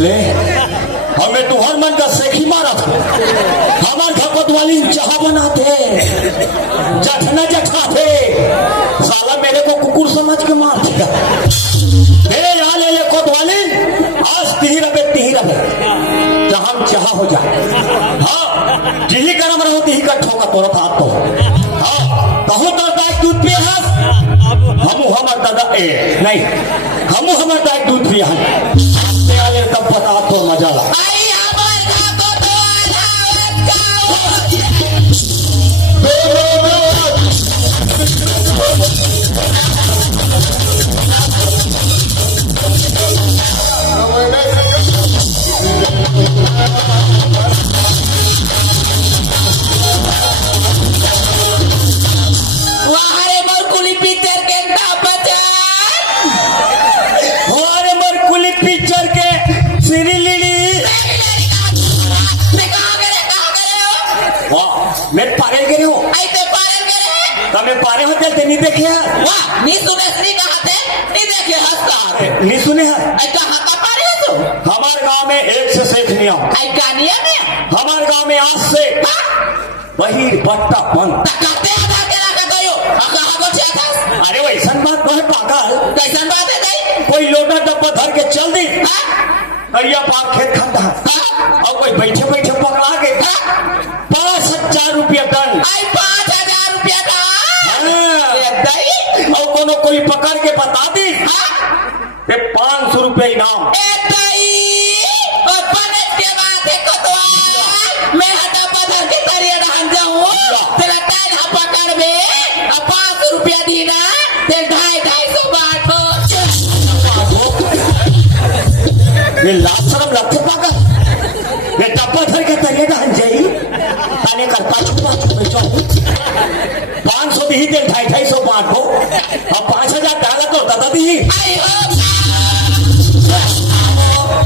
ले हमें तुहर मन का सेखी मारत हमार खपत वाली चाह बनाते जठना जठाते साला मेरे को कुकुर समझ के मार देगा। मेरे यहाँ ले ले कोतवाली आज तिही रबे जहाँ हम चाह हो जाए। हाँ जिही गरम रहो तिही का ठोका तोरा हाथ तो हाँ कहूँ तो दाई दूध पिए हमू हमार दादा नहीं हमू हमार दाई दूध पिए तब बता तो मजा ला मैं पागल गिरे हो तमें पारे होते नहीं देखे वाह नहीं सुने नहीं कहते नहीं देखे हंसता नहीं सुने हैं कहाँ का पारे हो तुम हमारे गांव में एक से सेठ नहीं आओ गानिया में हमारे गांव में आज से वही बट्टा बंद कहते आधा के रखा गयो कहाँ को चाहता अरे वैसा बात तो है पागल कैसन बात है नहीं कोई लोटा डब्बा धर के चल दी अरिया पार खेत खाता और कोई बैठे बैठे पकड़ा के 5,000 रुपया दंड 5,000 रुपया का और कोनो कोई पकड़ के बता दी 500 रुपया इनाम मैं हटा पधर के तरिया ढान जाऊँ तेरा टाइम पकड़ में 500 रुपया दीना ते 250 बांटो ये लाभ शर्म लगते पागल ये डब्बा धर के तरिया ढान जाई ताने कर 500 दी दे 250 बांटो अब 5,000 डाला तो दादा दी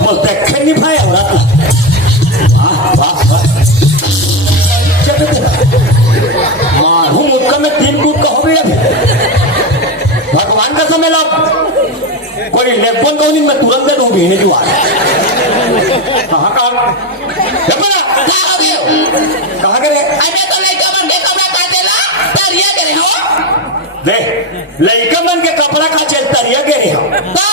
मुझ देखे नहीं भाई मारू मुझका में 3 कूद का हो गया भगवान का समय लाभ कोई लेपन को नहीं मैं तुरंत दे दूँ भीने जो आ कहाँ करे तो लड़का बन के कपड़ा काटेला तरिया करे हो दे लड़का बन के कपड़ा का चल तरिया करे हो तो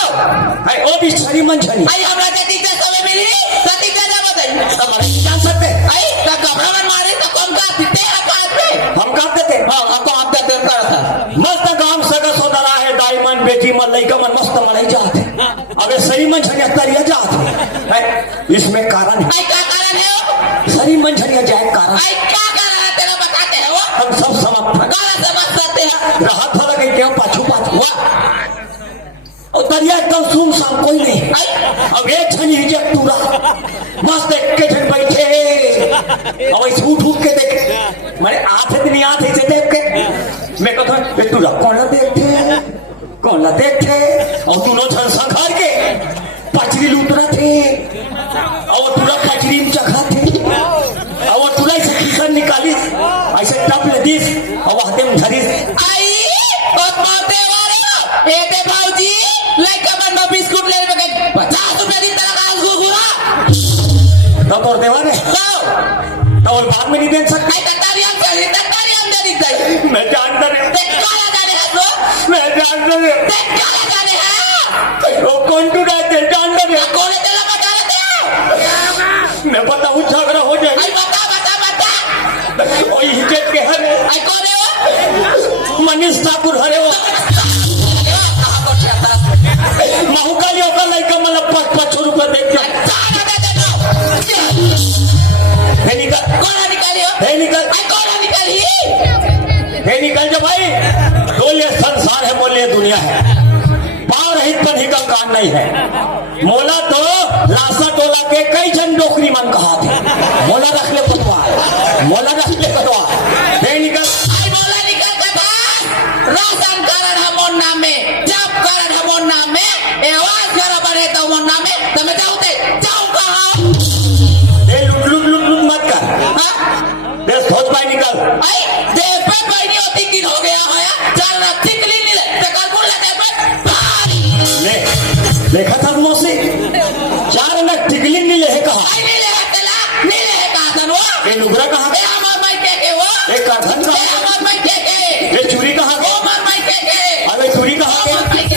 है ओ भी छरी मन छरी आई हमरा के टीचर समय मिली तो टीचर ना बताई हमारे जान सकते आई तो कपड़ा में मारे तो कम का पीते हाथ पे हम कहते थे हां हमको आप देते करता मस्त काम सगा सोदरा है डायमंड बेटी मन लड़का मन मस्त मनाई जाते अबे सही मन छरिया तरिया जाते है इसमें कारण है आई क्या कारण है सही मन छरिया जाए कारण आई क्या कारण है तेरा बताते हो हम सब समझ कारण समझ सकते हैं राहत हो लगे क्यों पाछू पाछू और दरिया एकदम सुनसान कोई नहीं अब एक छनी हिजक पूरा मस्त एक के छन बैठे और इस उठ के देखे मैंने आते दिन आते से देख के मैं कहता तू कौन देखे और दोनों छन संघार के पचरी लूटरा थे और पूरा पचरी में चखा थे और पूरा ऐसे खीसन निकाली ऐसे टप ले दिस और वहां में धरी आई और मारते वाले ए बे भाऊजी लड़का मन में बिस्कुट ले के 50 रुपया दी तेरा का गुरगुरा तो तोर देवा ने तो और बाद में नहीं दे सकता आई ततारियम दे दिखाई मैं जानता नहीं ते काला जाने है तो मैं जानता नहीं ते काला जाने है वो कौन तू रहते जानता नहीं कौन है तेरा बता रहे मैं बताऊं झगड़ा हो जाए आई बता और हिजत के हरे आई कौन है वो मनीष ठाकुर हरे वो महाकालियों का लड़का मतलब 5-5 रुपए दे के निकल निकल निकल जा भाई तो ये संसार है बोलिए दुनिया है, पाँव रहित पर ही का कान नहीं है। मोला तो लाशा टोला के कई जन नौकरी मन कहा थे, मोला रख ले पटवा, मोला रख ले पटवा दे निकल। आई बोला निकल कथा राशन कारण हमों नाम में जब कारण हमों नाम में आवाज करा पड़े तो हमों नाम में तो मैं जाऊँ कहाँ दे लुट लुट लुट लुट मत कर, हाँ दे सोच पाई निकल। आई देव पे कोई नहीं होती किन हो गया होया चल ना तिकली नहीं ले टकर बोल ले पे भारी ले देखा था मौसी चार न टिकली नहीं ले कहा, आई नहीं ले तेला नहीं ले कहा धनवा ये नुगरा कहा, ए हमार माई के वो ये करधन ए कहा, हमार माई के ये चूड़ी कहा, ओ हमार माई के अबे चूड़ी कहा हमार माई के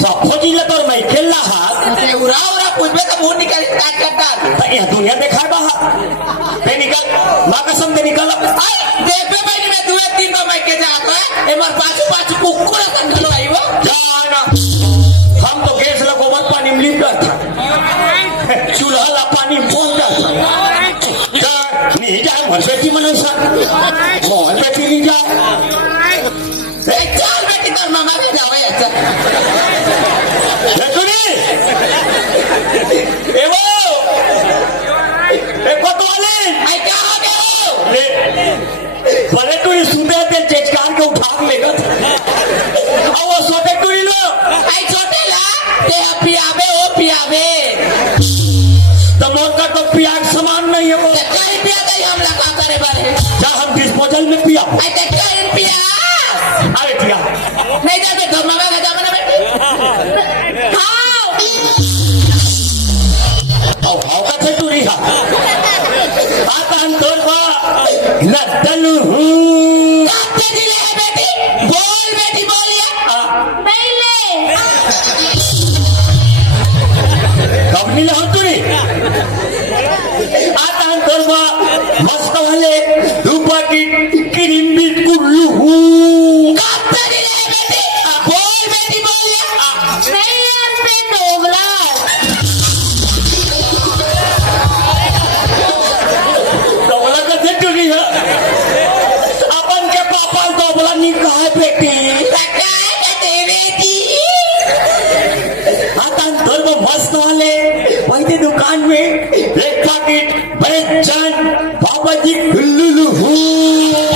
सब खोजी ले तोर मैं खेलना हाथ ते उरा उरा पूछबे तो मुंह निकाल काट काट तो यह दुनिया देखा बाहर दे निकल, माँ कसम दे निकल। आई देव पे भाई मैं दुए तीन बार माई के जाता है ए मार पाछू पाछू कुकुर संगलो आई वो जाना हम तो गैस लगो मत पानी में लीप करता चूल्हा ला पानी में फोन करता जा नहीं जाए घर बेटी मनुष्य मोहन बेटी नहीं जाए चल बेटी तर मामा के जाओ अच्छा ए वो ए कोतवाली आई क्या हो गया ले भले तू सुबह ते चेचकार के उठा लेगा और वो सोटे टूरी लो आई छोटे ला ते पियाबे ओ पियाबे तमोर का तो पियाक समान नहीं है वो ते कहीं पिया दे हम लगा करे बारे जा हम डिस्पोजल में पिया आई ते कहीं पिया अरे पिया नहीं जाते घर मामा का जामना बेटी हां हाउ का थे टूरी हा आता हम तोर बा लड्डलू काटे दिले है बेटी बोलिया नहीं ले कब मिला हो टूरी आता हम तोर बा मस्त वाले रूपा की क्रीम बिल्कुल काटे दिले है बेटी बोलिया नहीं पे डोगला डोबला का थे टूरी है अपन के पापा डोबला नहीं कहा है बेटी आता तोर बा मस्त वाले वही दुकान में एक पैकेट बेचन बाबा जी गुल्लू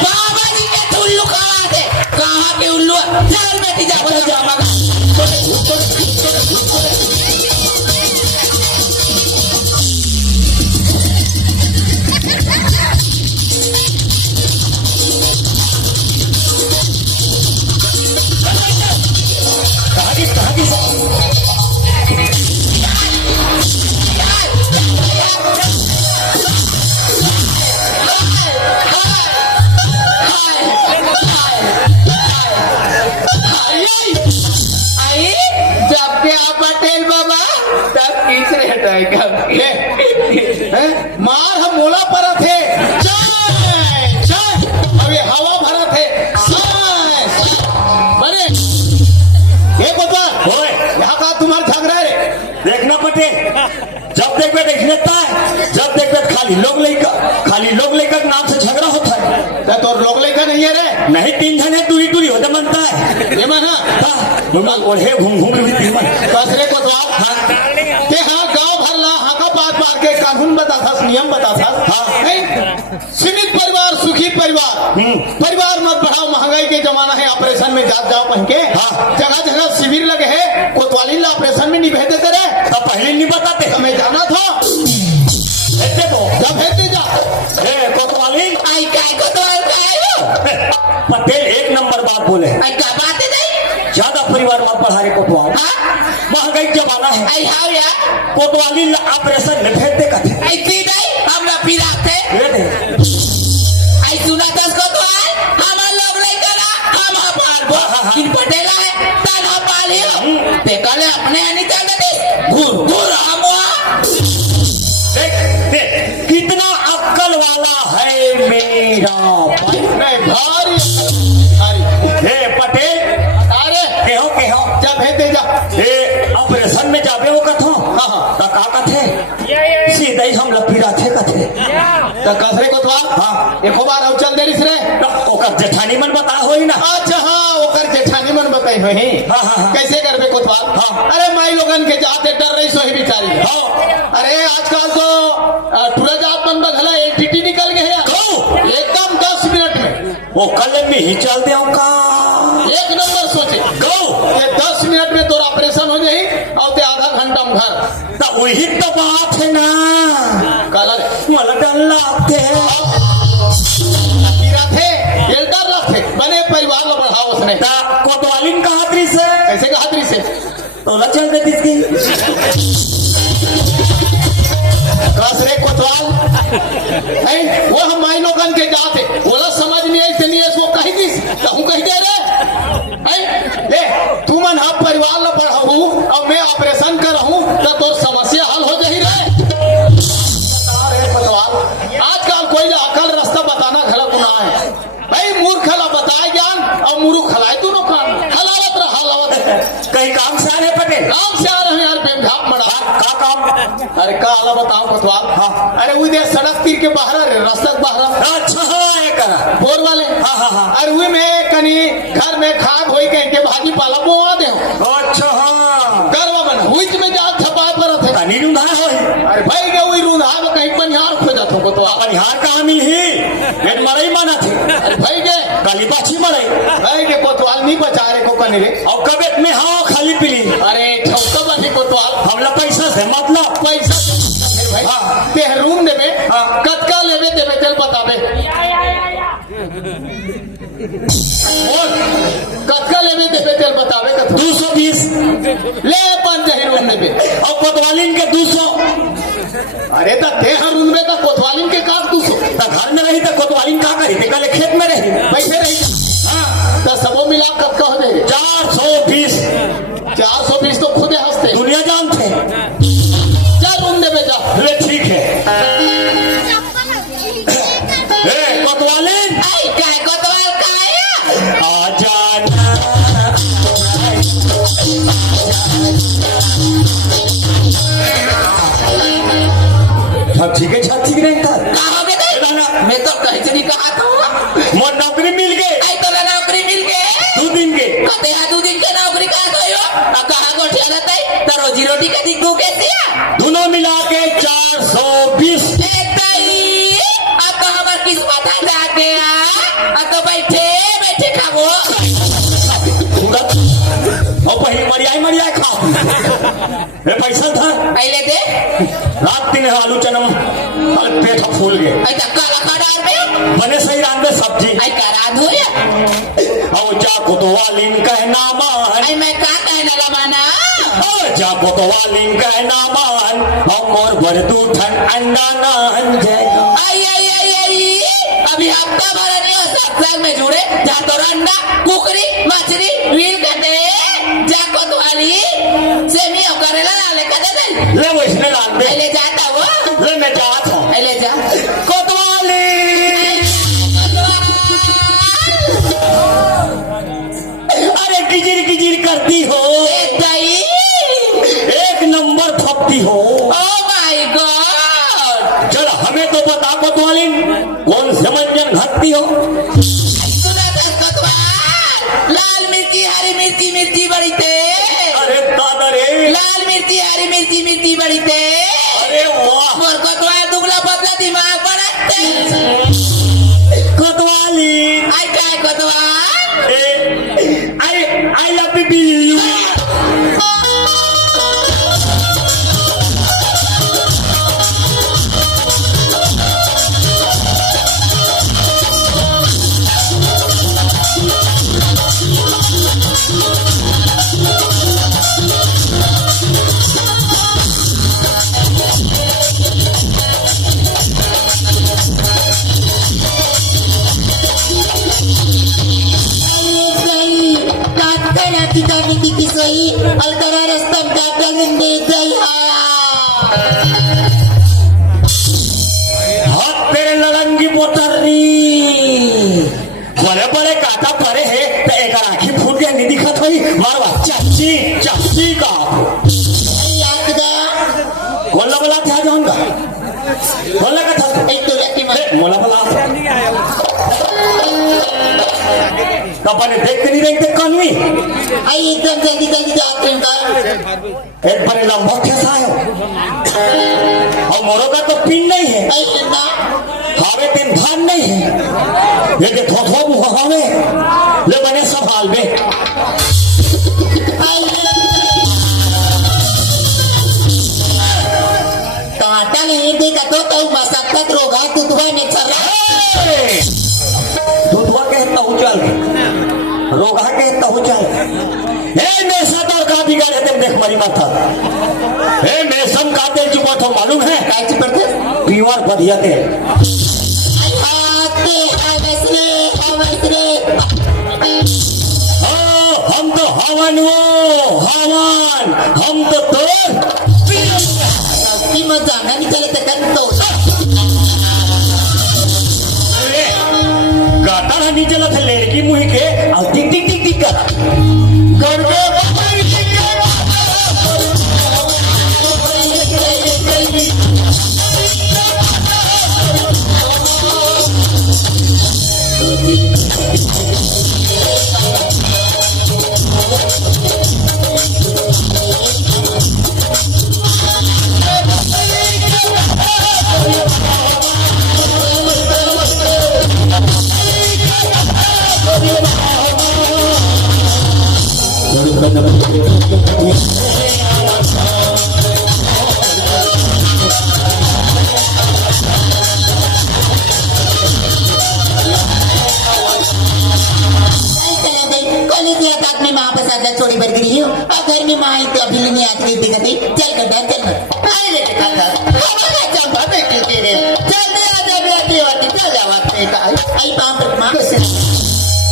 बाबा जी के उल्लू कहाँ के उल्लू चल बेटी जा बोला जा मगा आई जब के आप पटेल बाबा तब किस रहता है कब मार हम मोला पर थे जय जय अभी हवा भरा थे बने ये कोतवाल ओए यहाँ का तुम्हारा झगड़ा है देखना पटे जब देखवे देख लेता है जब देखवे खाली लोग लेकर नाम से झगड़ा होता है तो लोग लेकर नहीं है रे नहीं तीन जने दूरी दूरी होता बनता है ये मना ओढ़े घूम घूम कसरे कोतवाल ते हाँ गांव भर ला हाँ का बात के कानून बता था नियम बता था हाँ। सीमित परिवार सुखी परिवार परिवार मत बढ़ाओ महंगाई के जमाना है ऑपरेशन में जात जाओ पहन के हाँ। जगह जगह शिविर लगे है कोतवाली ला ऑपरेशन में नहीं भेज देते रहे तब पहले नहीं बताते हमें जाना था भेजते तो जब भेजते जा कोतवाली आई काय को तो पटेल एक नंबर बात बोले आई क्या बात है नहीं ज्यादा परिवार मत बढ़ा रे कोतवाल हाँ महंगाई जमाना है आई हाउ या कोतवाली ऑपरेशन में भेजते कथे आई सीधे हमरा पीरा थे आई सुना दस को तो आए हमार लोग नहीं करा हम पार बो किन पटेला है तना पालियो ते कले अपने आनी चल दे घूर घूर हमवा देख कितना अक्कल वाला है मेरा भाई नहीं भारी भारी हे पटेल अरे केहो जा भेज दे जा हे ऑपरेशन में जाबे हो कथो हाँ। तो का कथे सीधे ही हम लपीरा थे कथे तो कसरे कोतवाल हाँ। एको बार अब चल देरिस रे तो ओकर जेठानी मन बता होई ना। अच्छा हाँ ओकर जेठानी मन बताई होही हाँ, हाँ, हाँ। कैसे करबे कोतवाल हाँ। अरे माई लोगन के जाते डर रही सोही बिचारी हाँ। अरे आजकल तो टूरा जात मन बघला एलटीटी निकल गए हैं कहो। एकदम 10 मिनट में वो कल में ही चल दे का एक नंबर सोचे गो ये 10 मिनट में तोरा ऑपरेशन हो जाही और ते आधा घंटा में घर तो वही तो बात है ना। कलर मला डर लागते है। थे ये डर रखे बने परिवार ला बढ़ाओ उसने ता कोतवालिन का हाथरी से कैसे कहा से तो चल देती इसकी कस रे कोतवाल है वो हम माई लोगन के जाते बोला समझ नहीं आई नहीं है वो कही दिस तो हूं कही दे रे है ले तू मन हम परिवार ला बढ़ाऊ और मैं ऑपरेशन करहूं तो तोर समस्या हल हो जाही रे बता रे कोतवाल आजकल कोई अकल रास्ता बताना गलत ना है भाई मूर्ख ला बताए ज्ञान और मुरुख खलाए दोनों काम हलावत रहा हलावत कहीं काम से आने पटे काम से आ रहे यार बेमघाप मड़ा का काम। अरे का आला बताऊं कोतवाल हाँ। अरे वो दे सड़क तीर के बाहर रे रास्ता के बाहर अच्छा हाँ ये करा बोर वाले हाँ, हाँ, हाँ। अरे वो में कनी घर में खाग होई कहीं के भाजी पाला बोआ दे अच्छा हाँ गरवा बन हुई में जा छपा पर थे कनी रुंधा होई अरे भाई के वही रूंधा में कहीं बनिहार खो जातो कोतवाल बनिहार कहाँ मिली एक मरई माना थे अरे भाई के काली बाछी मरई भाई के कोतवाल नहीं बचा रे को कनी रे और कब एक में हाँ खाली पीली अरे ठौका बनी कोतवाल हमला पैसा से मतलब पैसा फिर भाई हाँ। ते रूम देबे हाँ। कतका लेबे देबे तेल बताबे बोल कतका लेबे देबे तेल बताबे कत 220 ले अपन जही रूम देबे और कोतवालिन के 200 अरे त ते हर रूम में त कोतवालिन के काट 200 तो घर में रही तो कोतवालिन का करी थे कल खेत में रही बैठे रही हाँ त सबो मिला कतका हो जाए 420 420 तो खुदे हंसते दुनिया जानते जा रूम देबे जा ले ठीक है ए कोतवालिन आई काय कोतवाल काय आ जाना सब ठीक है सब ठीक रहता कहाँ गए थे मैं तो कहीं से नहीं कहा था मोर नौकरी मिल गई आई तो नौकरी मिल गए 2 दिन के तेरा 2 दिन के नौकरी कहाँ गई हो कहाँ को ठहरा था तो रोजी रोटी का दिक्कू कैसे दोनों मिला के 420 अब तो हमारे किस्मत है जाके अब तो बैठे बैठे खाओ और पहले मरियाई खा ए पैसा था पहले दे रात दिन आलू चनम पेट फूल गए आई तो काला खड़ा में बने सही रात में सब्जी आई करा दो या और जा कोतवालिन कहना मान आई मैं का कहना लमाना और जा कोतवालिन कहना मान हम और भर दूठन अंडा नान जाएगा आई आई आई आई अभी हफ्ता भर नहीं हो सत्संग में जुड़े जा तो अंडा कुकरी मछली वील करते जा कोतवाली सेमी और करेला डाले कर दे ले वो इसने लान दे ले जाता वो ले मैं जाता हूँ ले जा कोतवाली अरे किजिर किजिर करती हो एक नंबर फपती हो Oh my God! चल हमें तो बता कोतवालिन कौन से मंजन घटती हो सुना था कोतवाल लाल मिर्ची हरी मिर्ची मिर्ची बड़ी थे अरे दादा रे लाल मिर्ची हरी मिर्ची मिर्ची बड़ी थे अरे वाह मोर कोतवाल दुबला पतला दिमाग बढ़ते कोतवालिन आई काय कोतवाल आई लव यू अलकरा रस्ता काटल दे गई हाथ तेरे लड़ंगी मोटरी बड़े बड़े काटा पड़े है तो एक आँखी फूट गया नहीं दिखत हुई मारवा चाची चाची का याद दा कौन बोला था जौन का कौन लगा था एक तो कपड़े देखते नहीं देखते कानवी आई एकदम जल्दी जल्दी जाते हैं का एक बड़े लंबा कैसा है और मोरों का तो पिन नहीं है आई ना हावे तीन भान नहीं है ये के थोथो बुहावे ले बने सब हाल में आई काटा नहीं देखा तो मसक्कत रोगा तुझवा ने चला दूधवा कहता हूँ चल रोगा कहता हूँ चल हे मेसा तो का बिगाड़े तुम देख मरी माथा हे मेसम का तेल चुका तो मालूम है काची पड़ते पीवार बढ़िया तेल आते हवसरे हम तो हवन वो हवन हम तो की मजा नहीं चले तो कर तो गाता नीचे थे लड़की मुही के और टिक टिक टिक टिक कर गड़बे छोड़ी बढ़ गई हूँ और घर में माँ तो अभी नहीं आती दिखती चल गड्ढा चल अरे ले खाता हमारा चंपा बेटी तेरे चल दे आजा बेटी वाटी चल जा वाटी का आई पांव पर माँ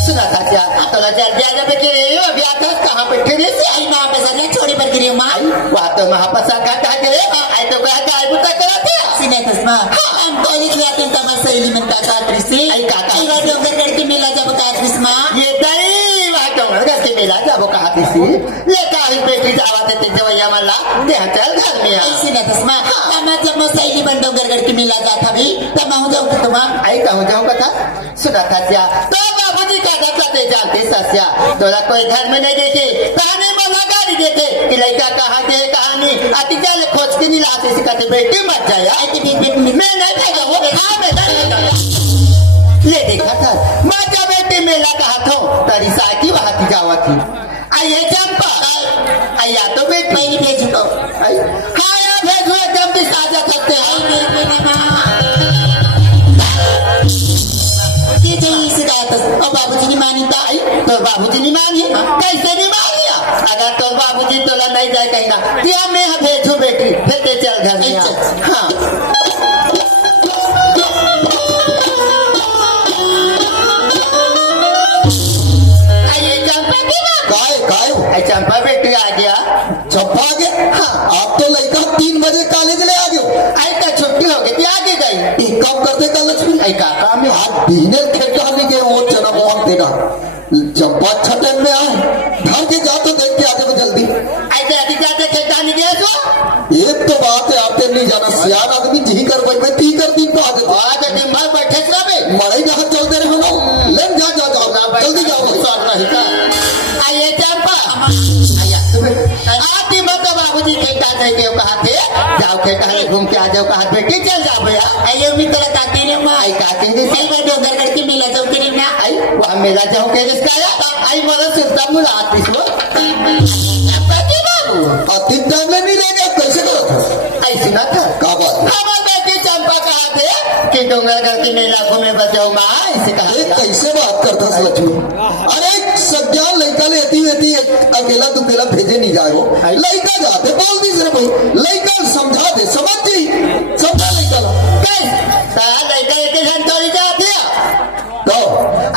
सुना था क्या तोला चल जा जा बेटी ये ब्याह का कहाँ बैठे रे से आई माँ पे सर छोड़ी बढ़ गई हूँ माँ वहाँ तो महापसा का गए आई तो क्या क्या बुता कराते सीने तस्मा हम कॉलेज में आते हैं तब सहेली में काका कृषि आई काका ये वाले उधर करके मेला जब काका कृष्णा ये दई के मेला जब कहा किसी ये काही बेटी जावा ते जवैया मल्ला दे चल घर में ऐसी न तस्मा मैं जब मैं सहेली बंडो गरगड़ के मेला जाता भी तब मैं जाऊं तो तुम आई कहूं जाऊं कथा सुना था क्या तो बाबूजी का दत्ता दे जानते सस्या तोरा कोई घर में नहीं देखे कहानी मल्ला गाड़ी देखे कि लड़का कहां के कहानी अति जल खोज के नीला से कहते बेटी मत जाया आई बीच मैं नहीं भेजा वो हां मैं नहीं ले देखा था मां जब बेटी मेला कहा था तारी साकी वहां जावा थी आइए चंपा आया तो बेट नहीं भेज दो हाँ यार भेजो एकदम भी साझा करते हैं बाबूजी नहीं मानी आई तो बाबूजी नहीं मानी कैसे नहीं मानिया अगर तो बाबूजी तोला नहीं जाए कहीं ना क्या मैं भेजू बेटी फिर चल घर में हाँ चंपा बेटी आ गया चंपा आ गया हाँ आप तो लड़का 3 बजे कॉलेज ले आ गए आई का छुट्टी हो गई आगे गई एक काम करते कल लक्ष्मी आई काका में आप बिजनेस खेलता नहीं गए वो जन्म वहां देगा चंपा छटन में आए घर के जा तो देख के आ जाओ जल्दी ऐसे अभी जाते खेलता नहीं गया तो एक तो बात है आपने नहीं जाना सियार आदमी जी कर भाई मैं 3 कर दिन को आज दिन भर बैठे रहे मरे जहां चलते रहे ना ले जा जा जाओ जल्दी जाओ स्वाद नहीं का आइए चंपा आती मत बाबूजी खेता थे के कहा थे जाओ खेता है घूम के आ जाओ कहा बेटी चल जाओ भैया आइए भी तेरा काकी ने मां आई काकी ने सही बात डोंगर करके मेला जाओ के ना आई वहां मेला जाओ के जिसका आया आई बोला सुनता मुलाकात इसको पति बाबू अति टाइम में नहीं रहेगा कैसे करो आई सुना था का बात हमारे बेटी चंपा कहा थे कि डोंगर करके मेला घूमे बचाओ मां इसे कहा कैसे बात करता लक्ष्मी अरे सज्ञान लड़का लेती अकेला दुकेला भेजे नहीं जाए लड़का जाते बोल दी सिर्फ लड़का समझा दे समझ जी समझा लड़का लड़का एक घंटोरी जाते तो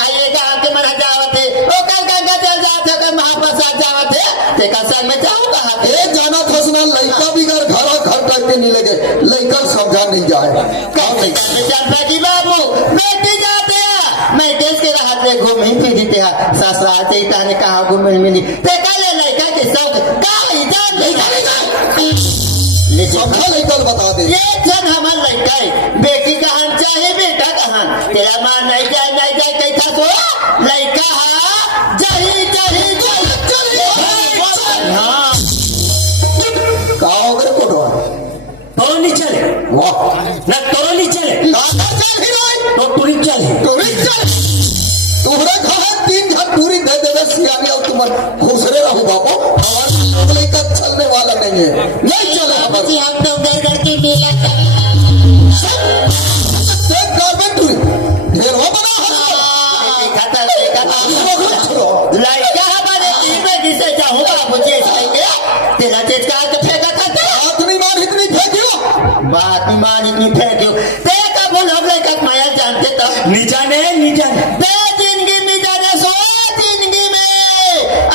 आइए गाँव के मना जावते ओ कल गंगा जल जाते कल महाप्रसाद जावते ते का संग में जाऊं कहा ए जाना फसना लड़का भी घर टाइप के नहीं लगे लड़का समझा नहीं जाए चंपा जी बाबू बेटी जाते मैं देश के राहत में घूम ही फिरते हैं ससुराल से इतना ने कहा घूमने मिली ते कल लड़का के शौक काई जान नहीं ले समझा लड़का बता दे ये जन हमार लड़का है बेटी कहां चाहे बेटा कहां तेरा मां नहीं जाए कैसा सो लड़का तोहरा कहा 3 झटूरी दे देवे सियाने और तुम खुसरे रहो बाबू हमारे लेकर चलने वाला नहीं है नहीं चले बाबूजी हम तो घर के मेला देख गारमेंट ढेरवा बना लड़का हमारे टीम में जिसे चाहूँ बाबूजी तेरा तेज का तो फेंका था बात नहीं मान इतनी फेंकियो बात मान इतनी फेंकियो तेरे का बोल हम लड़का माया जानते तब निजाने निजाने जिंदगी में जाने सो जिंदगी में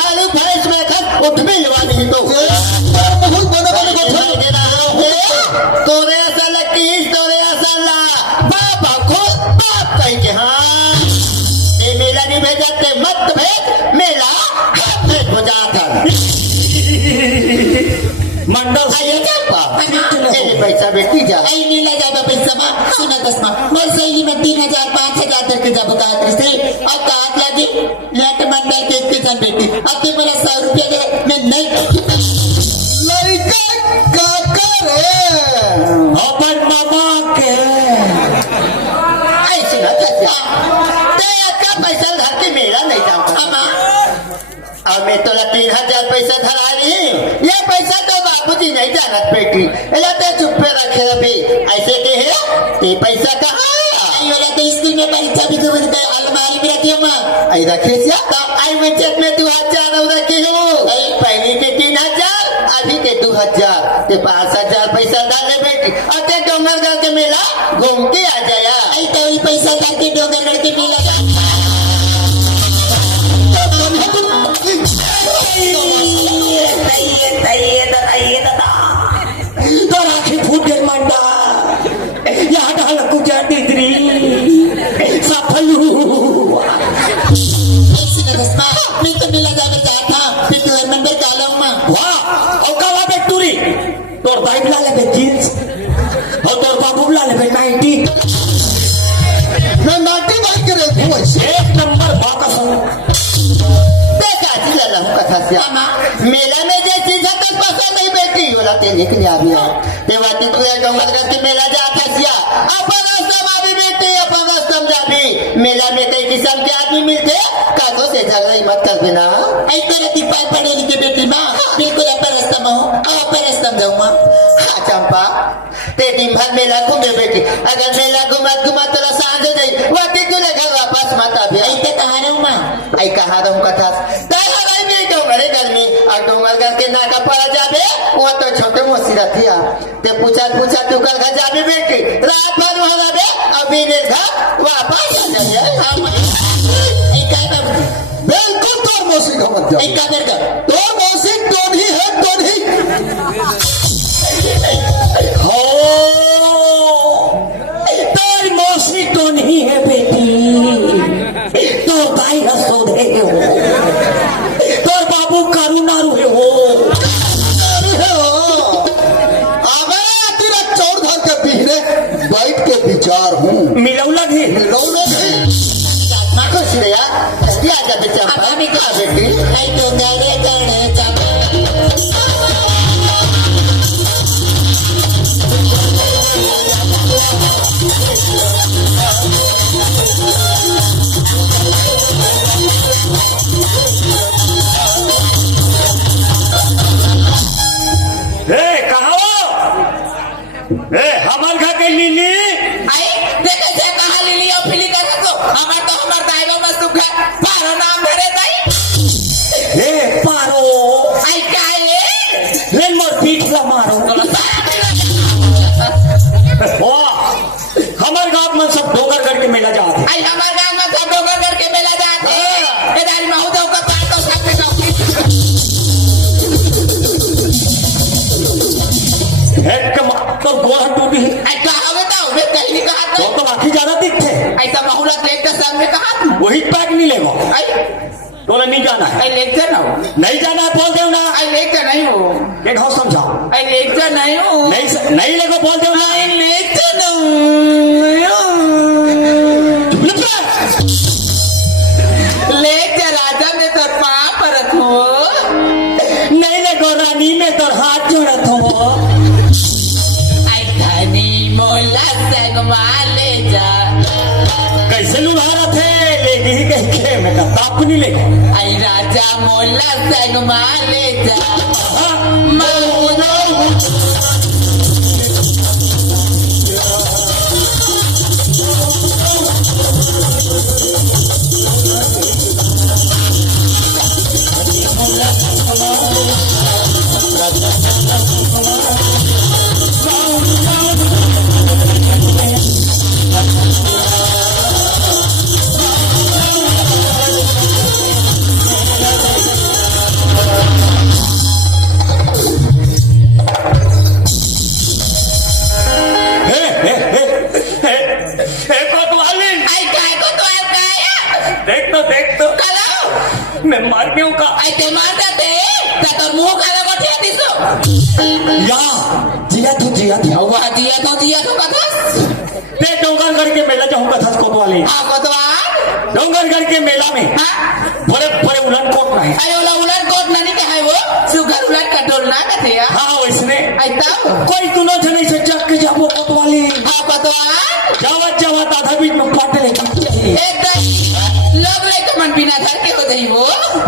आलू भैंस में खत उठ में लगा दी तो बहुत बना बना तोरे ऐसा लगती तोरे ऐसा ला बाप खुद बाप कहीं के हाँ ते मेला नहीं भेजा ते मत भेज मेला भेज हो जाता मंडल आइए क्या पैसा बेटी जा आई मेला जाबा पैसा मा सुना दसमा मोर सहेली में 3000 5000 तक के जब का से अब काट लगी लेट मंडल के जन बेटी अब ते मला 100 रुपया दे मैं नहीं लड़का काका रे अपन मामा के ऐसे ना क्या ते का पैसा घर के मेला नहीं जाऊंगा अमा अब मैं तो 3000 पैसा धरा रही ये पैसा तो बाबूजी नहीं जानत बेटी तो चुप पे रखे अभी ऐसे के है ये पैसा कहाँ आई वाला तो स्कूल में परीक्षा भी तो बनता है अलमारी में रखी हूँ आई रखे क्या आई मैं चेक में 2000 और रखी हूँ पहले के 3000 अभी के 2000 ते 5000 पैसा डाले बेटी और ते डोंगरगढ़ के मेला घूम के आ जाया आई तो वही पैसा करके डोंगरगढ़ के मेला जा तो राखी फूट गई मंडा यहाँ डाल कुछ दीदी सफल मैं तो मेला जाना चाहता फिर तो मंदिर कालम में वाह और काला बेटूरी तोर भाई बुला ले जींस और तोर बाबू बुला ले 90 मैं नाटी बात करे तू ऐसे एक नंबर बाका संग देखा जिला लहू कथा से मेला में जे चीज तक पसंद नहीं बेटी बोला ते निकल आ गया ते वाती तो या डोंगर के मेला जा फसिया अपन रास्ता में बेटी अपन रास्ता में जाबी मेला में कई किस्म के आदमी मिलते काको से झगड़ा मत कर देना आई तेरे दीपाल पढ़े लिखे बेटी माँ बिल्कुल अपन रास्ता में हूँ अपन रास्ता में जाऊँ माँ हाँ चंपा ते दिन भर मेला घूमे बेटी अगर मेला घुमा घुमा तोरा सांझ हो जाई वाती तू घर वापस मत आबी आई तो कहाँ रहूँ माँ आई कहा रहूँ कथा तारा भाई में डोंगरे गर्मी और डोंगर के नाका पड़ा जाबे वो तो छोटे मोसी रथिया ते पूछा तू कर घर जाबे बेटी रात भर वहां जाबे अभी ने घर वापस आ जाए बिल्कुल तोर मौसी का मत एक जाओ का बेर का तोर मौसी टोनी है टोनी हो तोर मौसी तो नहीं है बेटी तो भाई हंसो दे हो तोर बाबू कारूनारू है हो बैठ के विचार हूँ मिलौला भी मिलौले भी माँ को सिरया क्या जाते चंपा अभी क्या बेटी आई तो गाड़े गाड़े चापा हमार घर के लीली आई देखे से कहाँ लिली और फिली कर सको हमार दाइबा मस्त दुखा पारो नाम धरे दाई हे पारो आई काहे लेन मोर पीठ ला मारो वाह हमार गांव में सब डोंगरगढ़ के मेला जाते आई हमार गांव में सब डोंगरगढ़ के मेला जाते ए दारी महू दो का पार तो सब के एक तो गोड़ टूटी है आई कहा बताओ मैं कहीं नहीं कहा तो आखिर ज्यादा दिखते ऐसा बहुलत लेकर सामने कहा वही पैक नहीं लेगा आई तोला नहीं जाना है आई लेकर ना हो नहीं जाना है बोल दो ना आई लेकर नहीं हो एक हो समझाओ आई लेकर नहीं हो नहीं लेगा बोल दो ना आई लेकर ना लेकर राजा में तो पाँव परत हो नहीं लेगो रानी में तो हाथ जोड़त हो आई धनी मोला संग ले जा कैसे लुढ़ा रहे थे लेगी कह के मैं का तापनी ले आई राजा मोला संग माले जा कोतवाली आई काय को तो काय देख तो कलाओ मैं मार क्यों का आई ते मार देते तर मुंह काला गोठिया दिसो या जिया थी वाह दिया तो कथस ते डोंगरगढ़ के मेला जाऊं कथस कोतवाली हां कोतवाल डोंगरगढ़ के मेला में हां बड़े उलन कोट नहीं अरे ओला उलट कोट नहीं कहे वो सुगर उलट कटोल ना कथे या हाँ वैसने आई तब कोई तुनो जने से चक के जाबो कोतवाली हां कोतवाल जावत आधा बीच में पाटे ले एकदम लोग ले के मन बिना घर के हो गई वो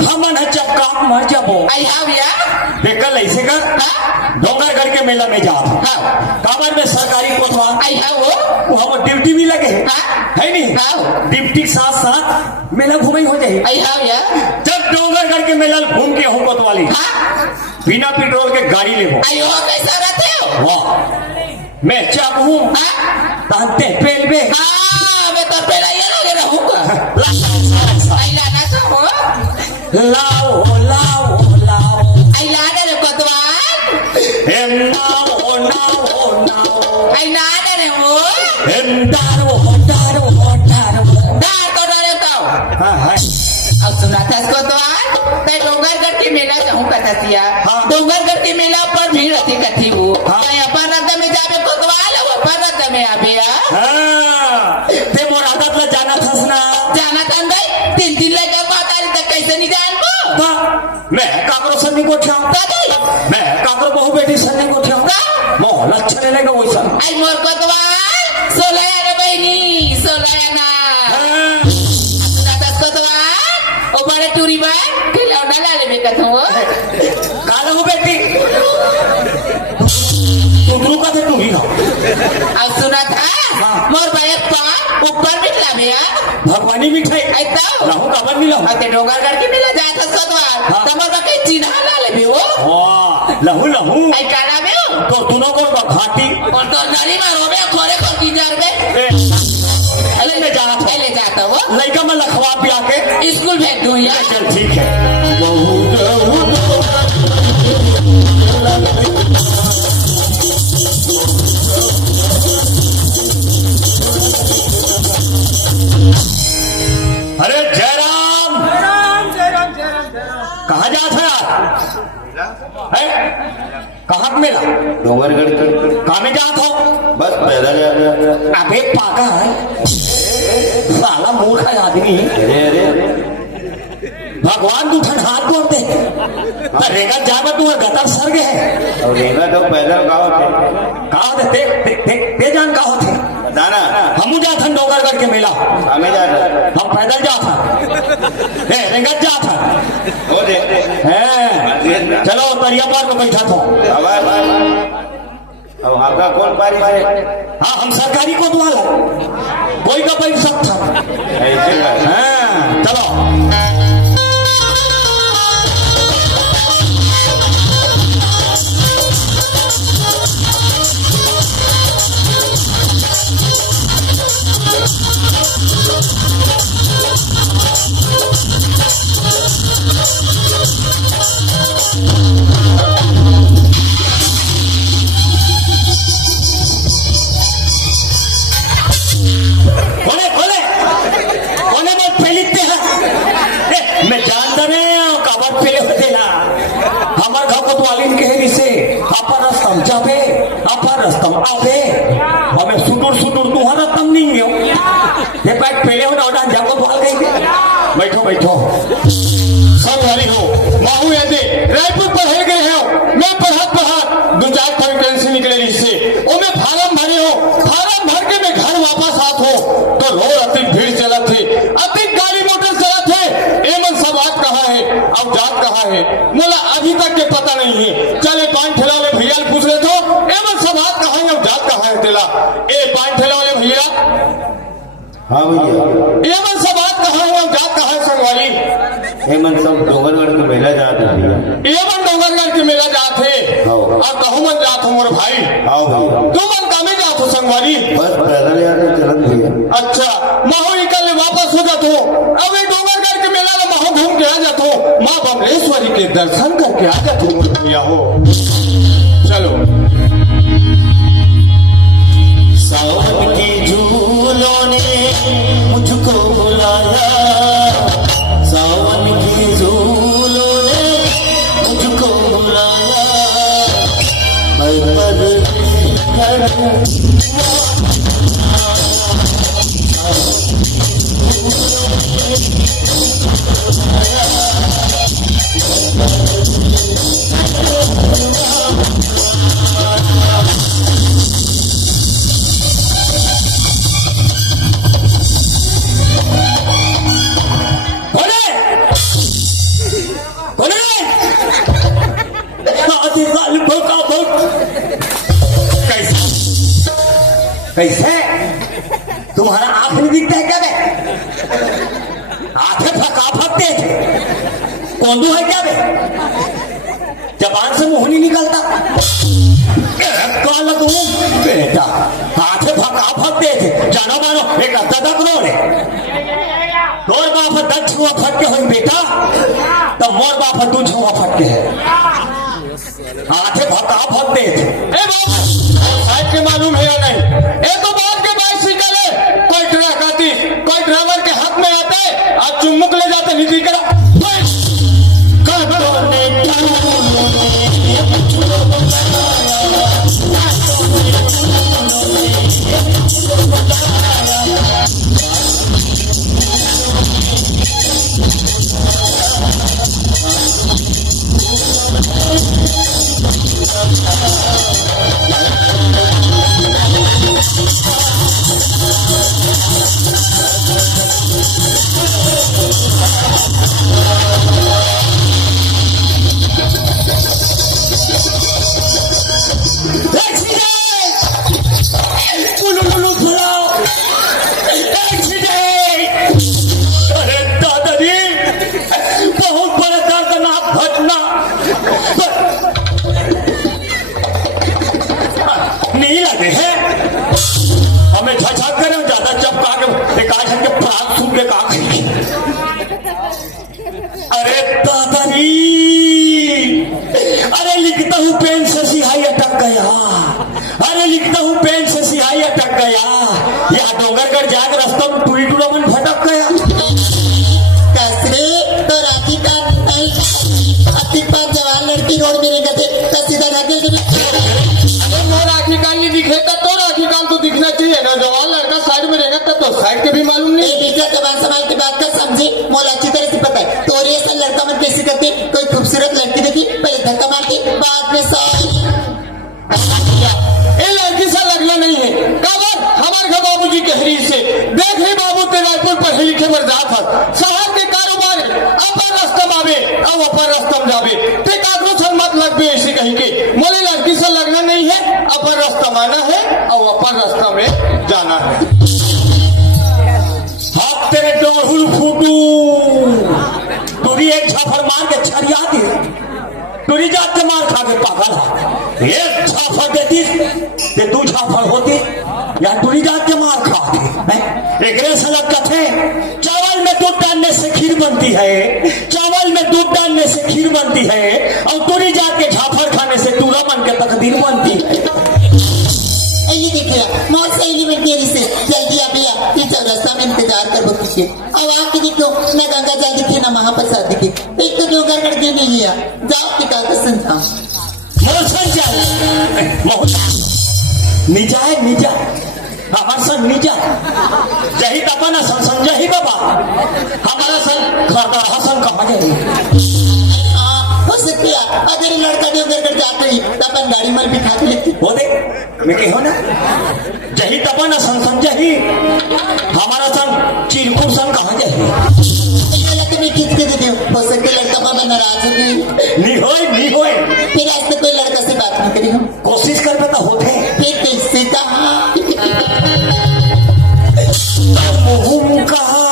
हमन जब काम मर जाबो आई हां या देखल ऐसे कर हां डोंगरगढ़ के मेला में जा हां काबर में सरकारी कोतवाल आई हां वो वहाँ ड्यूटी भी लगे हाँ। है नहीं हाँ। ड्यूटी के साथ साथ मेला घूमे हो जाए आई हां या जब डोंगरगढ़ के मेला घूम के हो कोतवाली हां बिना पेट्रोल के गाड़ी ले आई वो कैसा रहते हो वाह मैं चाप हूँ हां तानते पेल में हां मैं तो पहले ये लगे रहूंगा आई लाना तो हो लाओ आई लाना रे कोतवाल एम नाओ आई लाना रे वो एम दारो दार तो डरे तो हाँ अब सुना था कोतवाल ते डोंगरगढ़ के मेला जाऊं कथसिया हाँ। डोंगरगढ़ के मेला पर भीड़ रहती कथी वो हाँ। मैं अपन रद में जाबे कोतवाल वो अपन रद में आबे हाँ ते मोर आदत ला जाना थस ना जाना तन भाई 3 लगा बात आ रही तक कैसे नहीं जान को मैं काकरो सन्नी को ठा दादी मैं काकरो बहु बेटी सन्नी को ठा मोह लच्छन लेगा वैसा आई मोर कोतवाल सोलया रे बहनी सोलया ना हाँ। सुना था कोतवाल ओ बड़े टूरी बा खिलौना ला ले कथो काला हो बेटी तू का थे तू ही अब सुना था मोर बायक पा ऊपर बिठला भैया भगवानी मिठाई आई तो रहू काबर नहीं रहू अते डोंगरगढ़ के मेला जात सतवार हाँ। तमर बा कई चिन्हा ला ले वो वाह लहू आई काला में तो तुनो को घाटी और तो नरी मारो बे थोड़े को की जार बे अले ले जाना था ले जाता वो लड़का में लखवा पिया के स्कूल भेज दूं या चल ठीक है अरे जयराम कहाँ जा था कहाँ मेला डोंगरगढ़ की कहाँ में जा था बस पैदल अबे पाका है साला मूर्ख आदमी अरे अरे भगवान तू ठन हाथ बोलते रेगा जावा तू गतर सर्ग है और रेगा तो पैदल गाँव थे कहा थे ते जान कहा थे बताना हमू जा था डोंगरगढ़ के मेला हमें जाता हम पैदल जा था रेंगत जा था हो दे चलो तरिया पार में बैठा था अब आपका कौन पारी है हाँ हम सरकारी कोतवाल है कोई का बैठ सकता ऐसे का हाँ चलो मैं जानता नहीं काबर पेले होते ना हमार घर को तो आलिन के से अपर रस्तम जाबे अपर रस्तम आवे हमें सुटुर तुहरा तम नहीं गयो ये बैठ पेले हो ना जाको भाल गई बैठो सब वाली हो माहू ऐसे रायपुर पढ़े गए हो मैं पढ़त गुजरात फॉरेन से निकले इससे ओ मैं फार्म भरे हो फार्म भर के मैं घर वापस आत हो तो रोड अति भीड़ चलत थे अति गाड़ी मोटर अब जात कहाँ है? बोला अभी तक के पता नहीं है। चले पान ठेला वाले भैया पूछ रहे तो एवं सब हाथ कहाँ है, अब जात कहाँ है तेला? ए पान ठेला वाले भैया, हाँ भैया एवं सब हाथ कहाँ है, अब जात कहाँ है संगवारी? हेमंत सब डोंगरगढ़ के मेला जाते भैया। एवं डोंगरगढ़ के मेला जात है हाँ। और कहूँ मन जात हो मोर भाई, हाँ भैया तू मन कामे जात हो संगवारी? बस पैदल यार चलत भैया। अच्छा माहो निकल वापस हो जात हो, अब ये डोंगरगढ़ के मेला में माहो घूम के आ जात हो, माँ बमलेश्वरी के दर्शन करके आ जात हो मोर भैया हो। चलो सावन की झूलों ने मुझको बुलाया, सावन की झूलों ने मुझको बुलाया, मैं कैसे तुम्हारा आंख नहीं दिखता है क्या? बे आंखें फका फकते थे, कोंदू है क्या? बे जबान से मुंह नहीं निकलता, काला तुम बेटा आंखें फका फकते थे। जानो मानो एक दादा करो रे तोर बाप दस छुआ फटके हो बेटा, तो मोर बाप तू छुआ फटके है, आंखें फका फकते थे। ए बाबा साहब के मालूम है या नहीं? एक तो बात के बाइसिकल है, कोई ट्रक आती, कोई ड्राइवर के हाथ में आते और चुम्बक ले जाते नीति करा नहीं लगे है हमें झझक करे ज्यादा चपका के एक आज के प्राण सुन के का कही। अरे दादाजी, अरे लिखता हूँ पेन से सिहाई अटक गया, अरे लिखता हूँ पेन से सिहाई अटक गया, या डोंगरगढ़ जाकर रास्ता में टूरी टूरा मन भटक गया। कसरे तो राखी का अपनी पास जवान लड़की रोड में रहेगा तो सीधा राखी अरे राखी काल नहीं दिखे तो राखी काल तो दिखना चाहिए ना, जवान लड़का साइड में रहेगा तो साइड के भी मालूम नहीं। बेटा जवान समाज की बात कर समझी, मोला अच्छी तरह से पता है। तो ये सब लड़का मन कैसे करते, कोई खूबसूरत लड़की देखी पहले धक्का मारती, बाद में ये लड़की से लगना नहीं है। काबर हमारे घर बाबूजी के हरी से देख रहे बाबू ते रायपुर पढ़े लिखे मर जात है, शहर के कारोबार अपन रास्ता में आवे अब अपन रास्ता में जावे, ते कागरो सन मत लग बे ऐसे कहीं के। मोले लड़की से लगना नहीं है, अपन रास्ता माना है और अपन रास्ता में जाना है। हाथ तेरे डोहुल फूटू, तुरी एक छाफर मार के छरिया दी, तुरी जात के मार खा के पागल, एक छाफर देती ते दू छाफर होती, या तुरी जात के मार खाती। एक से लगता थे चावल में दूध डालने से खीर बनती है, चावल में दूध डालने से खीर बनती है, और तुरी जात के छाफर खाने से तूरा मन के तकदीर बनती है। ये देखिए मौत सहेली में तेरी से जल्दी आ भैया, ये चौरास्ता में इंतजार कर बच्ची के। अब आके देखो ना गंगा जल दिखे ना महाप्रसाद दिखे, एक तो डोंगरगढ़ के नहीं लिया, जाओ पिता का संता मौसन जाए निजा है निजा हमारा सन निजा जही तपना सन संजही बाबा हमारा सन खरदड़ा सन कहा जाए। हो सकती है अगर ये लड़का डोंगरगढ़ जाते ही तो अपन गाड़ी में बिठा के लेती वो दे मैं कहो ना जही तपना सन संजही हमारा सन चिरकुर सन कहा जाए। तुम्हें खींच के दे दो, हो सकती लड़का बना होगी। नहीं होए फिर आज तक कोई लड़का से बात नहीं करी हम। कोशिश कर पे तो होते फिर कैसे कहा? मुहुम कहा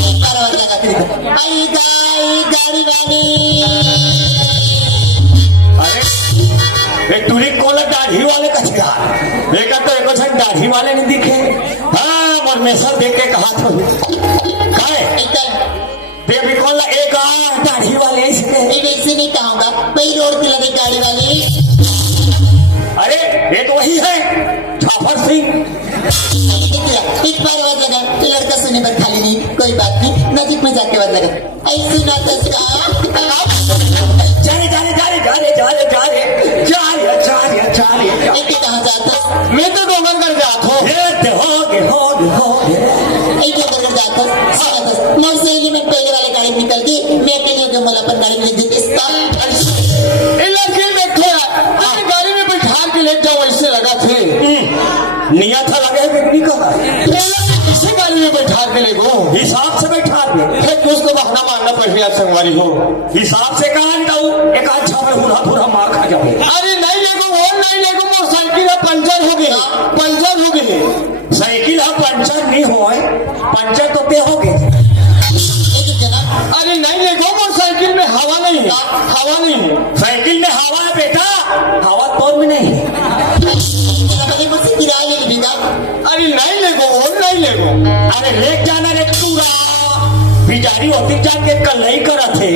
एक बार और लगा के देखो। आई गाड़ी वाली। अरे तुरी कोला दाढ़ी वाले का छिका एक तो एको छन दाढ़ी वाले नहीं दिखे हाँ परमेश्वर देख के कहा था काहे देवी कोला एक दाढ़ी वाले ऐसे वैसे नहीं कहूँगा वही रोड पे लगे गाड़ी वाली। अरे ये तो वही है जाफर सिंह। एक बार आवाज लगा तो लड़का सुनने पर खाली नहीं कोई बात नहीं नजीक में जाके आवाज लगा ऐसी ना कहाँ जाता मैं तो डोंगर कर जात हो मैं सहेली में पहले वाले गाड़ी निकल गई मैं अकेले हो गया मला पर गाड़ी में लिख देती गाड़ी में बैठा के ले जाओ ऐसे लगा थे निया था लगे बिक्री का किसी गाड़ी में बैठा के ले गो हिसाब से बैठा दे फिर उसको बहाना मारना पड़ेगा संगवारी हो हिसाब से कहा नहीं एक आध छापे पूरा मार खा जाओ। अरे नहीं लेगो वो नहीं लेगो मोटरसाइकिल पंचर हो गई साइकिल है पंचर नहीं हो पंचर तो पे हो गए। अरे नहीं लेगो मोटरसाइकिल में हवा नहीं है साइकिल में हवा है बेटा हवा तो में नहीं मुझसे किराया ले लेगा। अरे नहीं लेगो वो नहीं लेगो अरे लेक जाना रे पूरा बिजारी होती जान के कल नहीं करा थे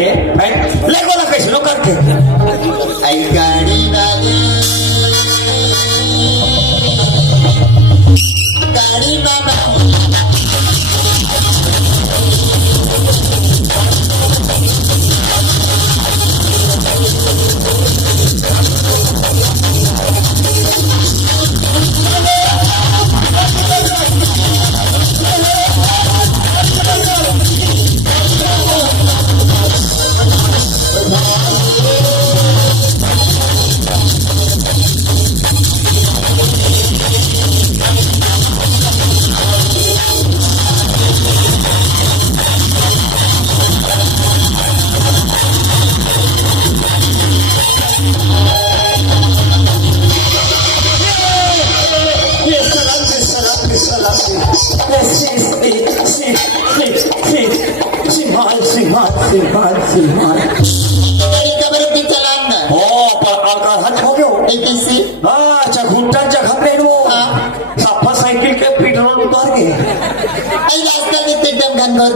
लेगो ना कैसे करके आई गाड़ी वाली गाड़ी बाबा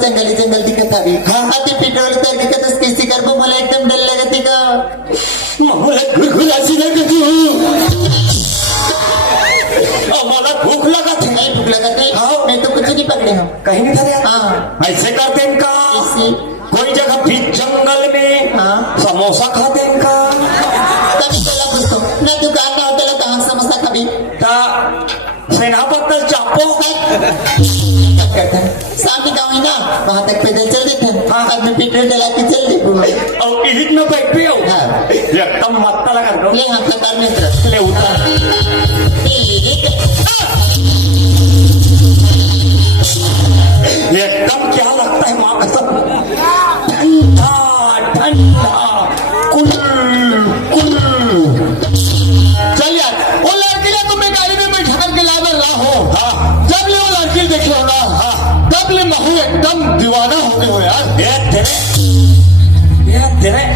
जंगली जंगल दिखत हवी आधी पेट्रोल तर दिखतच कैसे कर मला एकदम डर लगते का मला भूख लगा थे नहीं भूख लगा थे मैं तो कुछ नहीं पकड़े हूँ कहीं नहीं था हाँ ऐसे करते इनका ऐसे कोई जगह बीच जंगल में समोसा खाते इनका कभी चला पूछतो ना दुकान ना होटल कहाँ समोसा कभी सेना पत्तल चापो सामने गाँव है ना वहाँ तक पैदल चल देते हैं अब मैं पेट्रोल डला के चल देते और इहित में बैठ पे एकदम मत्ता लगा दो ले हाथ लगा मित्र ले उतार एकदम क्या लगता है माँ कसम ठंडा ठंडा कुल कुल चल यार वो लड़की ने तुम्हें गाड़ी में बैठा करके लावर ला हो जब ले वो लड़की देखे हो ना तब ले महू एकदम दीवाना हो गए हो यार ये तेरे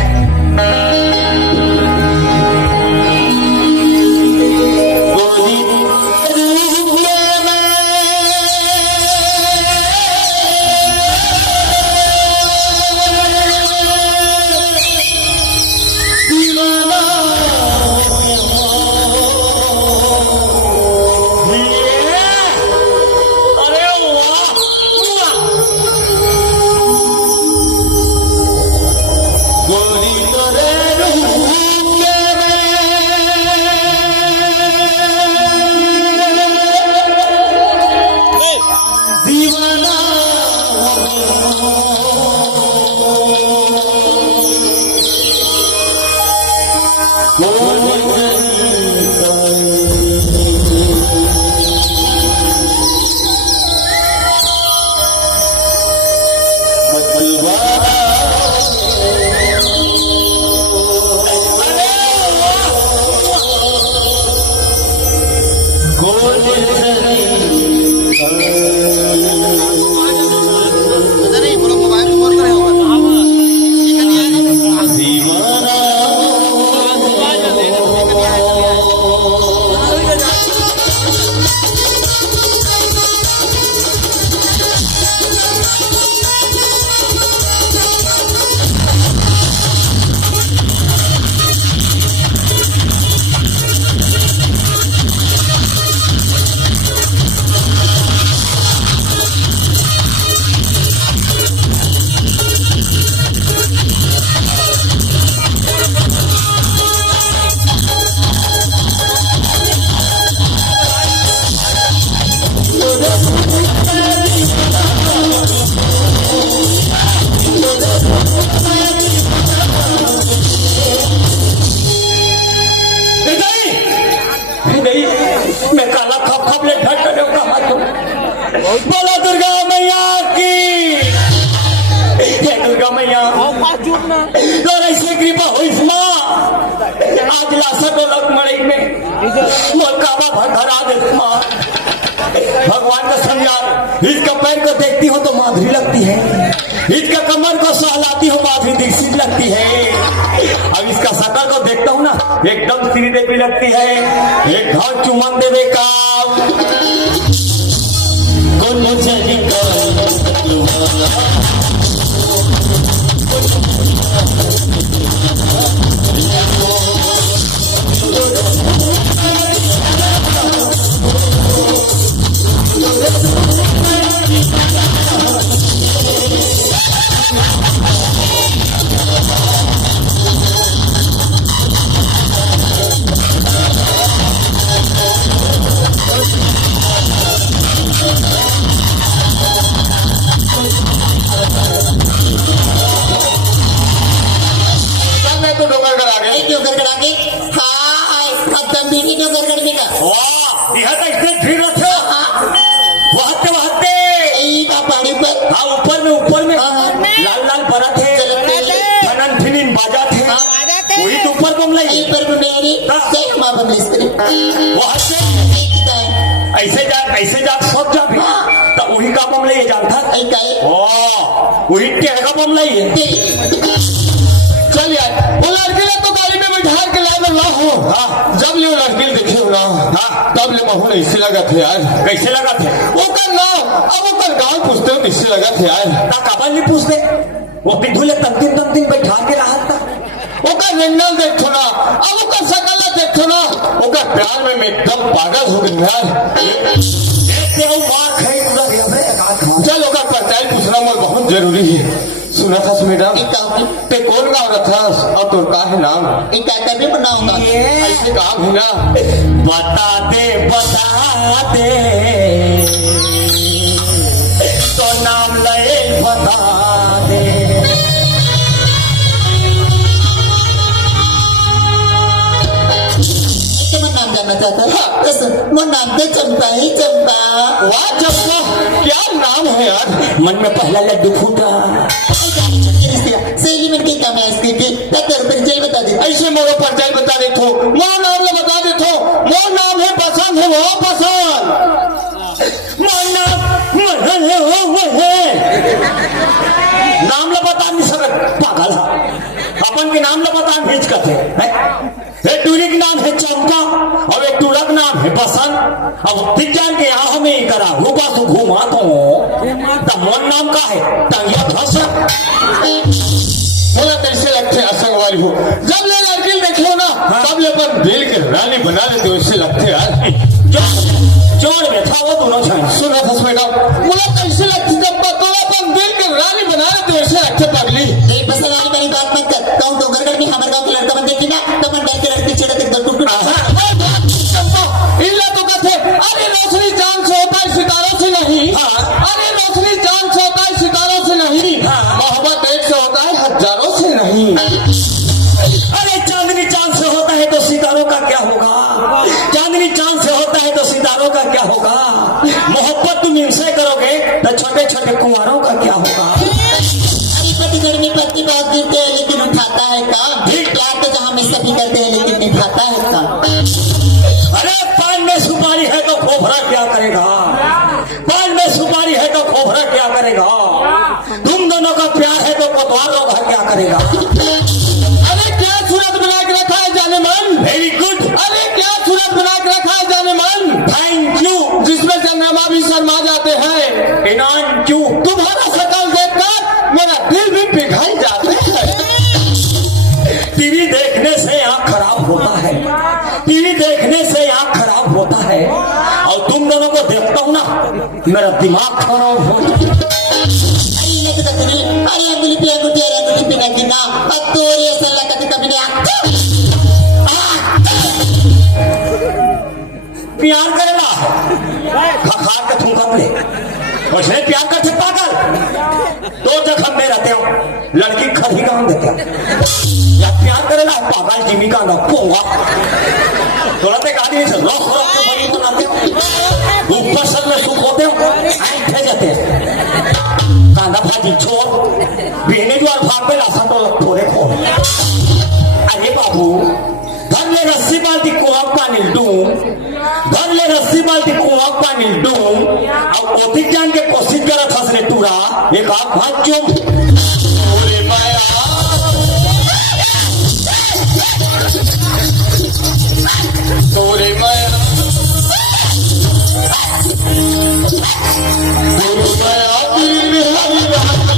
गोरी तो रे और ऐसे कृपा हो माँ आज लाशा को लग मड़ई में मोर काबा भरा दे माँ भगवान का संज्ञान इसका पैर को देखती हो तो माधुरी लगती है, इसका कमर को सहलाती हो माधुरी दीक्षित लगती है, अब इसका शकल को देखता हूँ ना एकदम श्रीदेवी लगती है। एक घाव चुमन देवे का कौन मुझे तो डोंगर कर आगे क्यों गड़गड़ा के हाय अब दम भी क्यों गड़गड़ देगा वाह यह तो इसने फिर रखे वहते ई का पानी पर हाँ ऊपर में लाल लाल परत है चलते फनन फिनिन बाजा थे वही तो ऊपर बमलाई ई पर मेरी जय मां बमलेस करे ऐसे जा सब जा तो वही का बमलाई जानता आई काए वाह वही टेढ़ा बमलाई है। चल यार वो लड़की ने तो गाड़ी में बिठा के लाए ना हो। हाँ जब ये लड़की देखे हो ना हाँ तब ले माहौल ऐसे लगा थे यार। कैसे लगा थे वो कर नाम अब वो कर गाँव पूछते हो इससे लगा थे यार। ता काबल नहीं पूछते वो पिधुले तम दिन बैठा के रहा था वो कर रेंगल देखो ना अब वो कर सकल देखो ना वो कर प्यार में मैं एकदम पागल हो गई यार। देखते हो मार खाई उधर ये बे चल वो कर पहचान पूछना मुझे बहुत जरूरी है। सुना था मैडम ते कौन गाँव रहा और तो का है नाम एक का भी बनाऊंगा ऐसे काम है ना बता दे तो नाम ले बता दे मन नाम जानना चाहता है तो सुन मन नाम तो चंपा ही चंपा वाह चंपा क्या नाम है यार। मन में पहला लड्डू फूटा सहेली में क्या काम है इसके के तक परिचय बता दे ऐसे मोरो परिचय बता दे थो वो नाम ले बता दे थो वो नाम है पसंद है वो पसंद मन है वो है नाम ला बता नहीं सकत पागल है अपन के नाम ला बता भेज करते एक टूरी का नाम है चंपा और एक टूरा का नाम है बसंत। अब विज्ञान के यहाँ हमें ही करा रूपा से घुमा तो मन नाम का है टंगिया फंसा बोला कैसे लगते असंग वाली हो जब ले लड़की देखे हो ना तब ले अपन दिल के रानी बना लेते हो इससे लगते यार। जोड़ में था वो दोनों छाए सुना था मैडम बोला कैसे लगती जब तो अपन दिल के रानी बना लेते हो इससे लगते पगली एक बस वाली मेरी बात मत कर कहूं तो गड़गड़ में हमारे गांव के लड़का बन देखी ना तो मन डर के लड़की चिढ़ के दर टूट इल्ला तो कहते अरे रोशनी चांद से होता है सितारों से नहीं। अरे रोशनी चांद से होता है सितारों से नहीं मोहब्बत एक से होता है हजारों से नहीं। अरे चांदनी चांद से होता है तो सितारों का क्या होगा, चांदनी चांद से होता है तो सितारों का क्या होगा, मोहब्बत तुम इनसे करोगे तो छोटे छोटे कुंवारों का क्या होगा। अरे पतिगढ़ में पत्ती बहुत गिरते हैं लेकिन उठाता है काम प्यार तो जहाँ में सभी करते हैं लेकिन निभाता है काम। अरे पान में सुपारी है तो खोपरा क्या करेगा, पान में सुपारी है तो खोपरा क्या करेगा, तुम दोनों का प्यार है तो कोतवाल लोग क्या करेगा। अरे क्या सूरत बना के रखा है जाने मन। Very good. अरे क्या सूरत बना के रखा है जाने मन। Thank you. जिसमें चंद्रमा भी शर्मा जाते हैं। इनाम क्यों। तुम्हारा शकल देखकर मेरा दिल भी पिघल जाता है। टीवी देखने से आँख खराब होता है, टीवी देखने से आँख खराब होता है और तुम दोनों को देखता हूँ ना मेरा दिमाग खराब होता है। अरे अंगुली पे अंगूठी अरे अंगुली पे नगी ना अब तो ये सल्ला कभी कभी नहीं प्यार करेला खखार के थूका ले उसने प्यार करते पागल दो जगह में रहते हो लड़की खड़ी काम देते या प्यार करेला पागल जिमी का ना पोंगा थोड़ा ते गाड़ी से लॉक के बड़ी बनाते हो ऊपर सर में सुख होते हो ऐसे जाते हैं कांदा भाजी छोड़ बेने जो भाग पे लासा तो लग थोड़े खो अरे बाबू घर ले रस्सी बाल्टी कुआं पानी डूं घर ले रस्सी बाल्टी कुआं पानी डूं अब ओतिक जान के कोशिश करत हंस रे तूरा एक आँख हाथ चुम तोरे माया तोरे माया तोरे माया दिल में हरी रात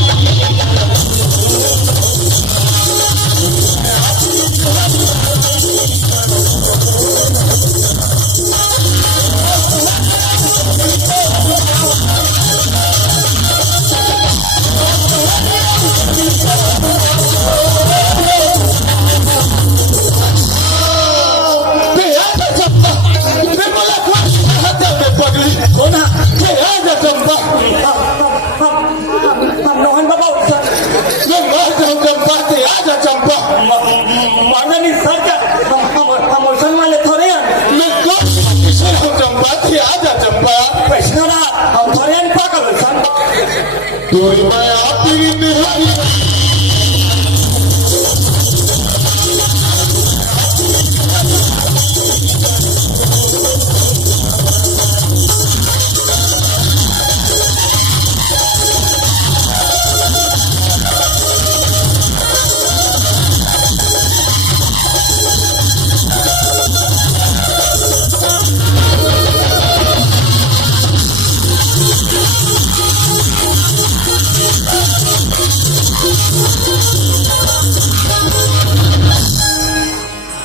हम नोहन बाबा चंपा माना नहीं सर क्या हम ओसन वाले थोड़े हैं चंपा थे आजा चंपा वैष्णव हम थोड़े हैं पागल सन तोरी माया तेरी निहारी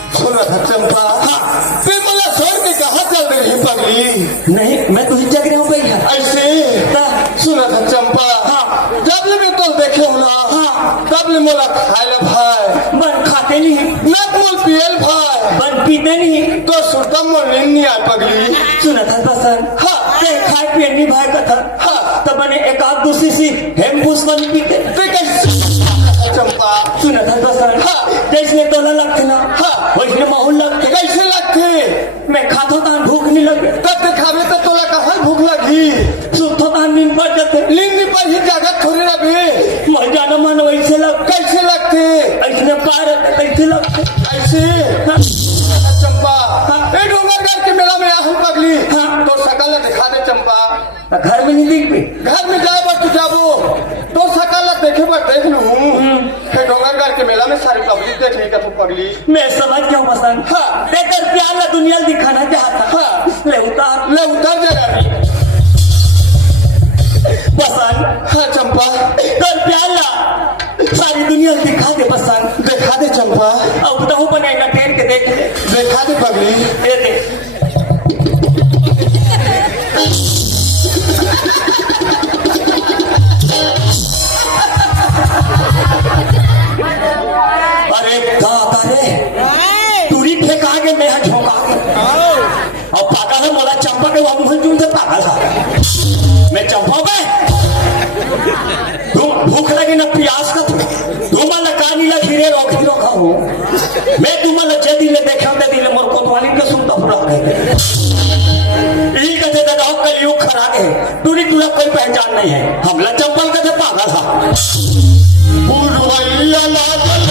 चंपा फिर मला छोड़ के कहा चल रही पगली नहीं मैं तो ही जग रहा हूँ भैया ऐसे सुना था चंपा हाँ। जब ले मैं तो देखे हो ना हाँ। तब ले मोला खाए भाई बन खाते नहीं नक मोल पियल भाई बन पीते नहीं तो सुरता मोल नहीं आए पगली सुना था बसन हाँ। ते खाए पिए नहीं भाई का था हाँ। तब मैंने एक आध दूसरी सी हेमबूस बन पीते ते कैसे चंपा सुना था बसन हाँ। जैसे तोला लगते ना हाँ। वैसे माहौल लगते कैसे लगते मैं खाता था भूख नहीं लगे तब ते खावे तो तोला कहाँ भूख लगी सुतो था नींद पड़ जाते लीन पर ही जगह थोड़ी ना भी मैं जाना मन वैसे लग कैसे लगते ऐसे कार कैसे लगते ऐसे हाँ। चंपा हाँ। ए डोंगरगढ़ के मेला में आहम पगली हाँ। तो सकल दिखा दे चंपा घर में नहीं दिख भी घर में जाए पर तू जाबो तो सकल देखे पर देख लू फिर डोंगरगढ़ के मेला में सारी पब्लिक देख ली तू पगली मैं समझ गया हूँ पसंद हाँ। देखकर प्यार ला दुनिया दिखाना चाहता हाँ। ले उतर जगह पसंद हाँ चंपा कर प्यार ला सारी दुनिया दिखा दे पसंद दिखा दे चंपा अब बताओ बनेगा ठहर के देख ले दिखा दे पगली ये देख अरे दादा रे तुरी फेंका के मैं झोंका के और पागल है मोला चंपा के वहां मुंह चूम से पागल था मैं चंपा पे तुम भूख लगी ना प्यास का तुम्हारा कानी ला खीरे रोखी रोखा हो मैं तुम्हारा जदी ले देखा दे दिले मोर कोतवाली के सुनता पूरा गए ई कहते दादा कलयुग खरा है तुरी तुरा कोई पहचान नहीं है हमला चंपल का पागल था पूर्वैया लागल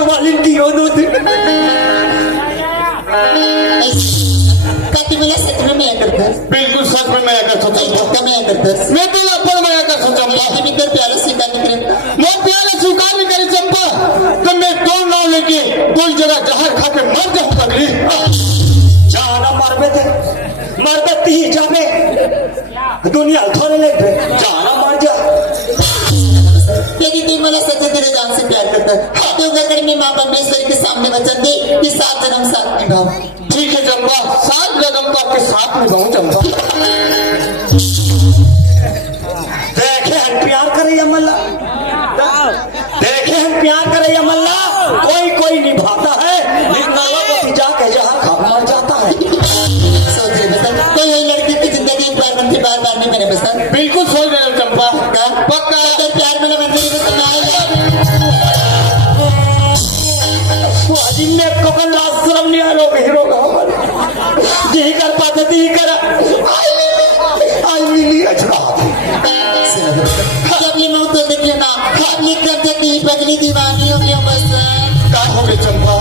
कोतवाली दियो दूध का तुम्हाला सच में मैं करतस बिल्कुल सच में मैं कर सकता हूं का मैं करतस मैं तुला पण मैं कर सकता हूं बाकी मी तर प्यारा स्वीकार नहीं करेगा मैं प्यारे स्वीकार नहीं करी चंपा तो मैं दो नाव लेके कोई जगह जहर खा के मर जाऊं पगली जाना मारबे थे मरबे ती जाबे दुनिया थोड़े लेबे जाना मार जा यदि तुम मला सच्चे तेरे जान से प्यार करता है तो अगर मैं माँ परमेश्वर के सामने वचन दे कि 7 जन्म साथ निभाओ ठीक है चंपा 7 जन्म तो आपके साथ निभाऊं चंपा देखे हम प्यार करे या मल्ला देखे हम प्यार करे या मल्ला कोई कोई निभाता है लेकिन नरवा जाके जहाँ खा मर जाता है सोच रहे बसन कोई वही लड़की की जिंदगी एक बार बनती बार नहीं मैंने बसन बिल्कुल सोच रहे हो चंपा पक्का अगर प्यार में मंदिर में तो जिनने कपल आश्रम नहीं आ लोग हीरो का यही कर पाते थे कर आई मिली अजरा जब ये मौत तो देखिए ना हम लिख कर देती पगली दीवानी हो गई बस क्या हो गए चंपा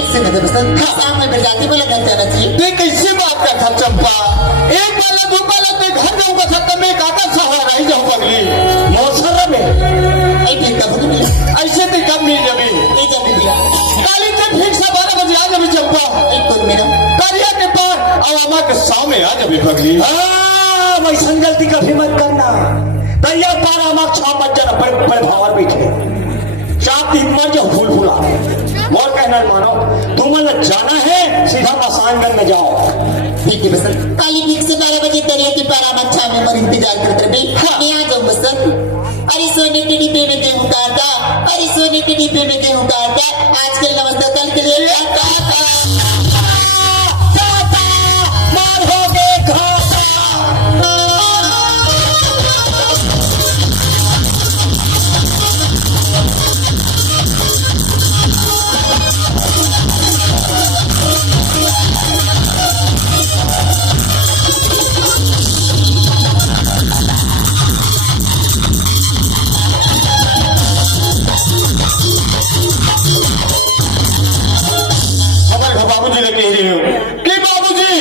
सामने प्रजाति को लगा जाना चाहिए देख कैसे बात करता चंपा एक वाला दो वाला मैं घर जाऊंगा था मैं काका सहारा रह जाऊं पगली मौसम में ऐ ठीक कब नहीं ऐसे तो कब नहीं जमी ये जब दिया काली से ठीक से 12 बजे आ जाबी चंपा एक तो मेरा कालिया के पार और अम्मा के सामने आ जाबी पगली वैसन गलती कभी मत करना दरिया पार आमाक छा मत जाना पर भावर बैठे शाप दिन मर जाओ फूल फूला और कहना मानो तुम जाना है सीधा मसानगंज में जाओ ठीक है बसन काली ठीक से 12 बजे दरिया के पार आमक छा में मर इंतजार करते रहे मैं आ जाऊं बसन अरे सोने के डिब्बे में गेहूं काटा अरे सोने के डिब्बे में गेहूं काटा आजकल नमस्ते कल के लिए काटा मार हो गए घाटा बाबूजी ने कह रही हूँ कि बाबूजी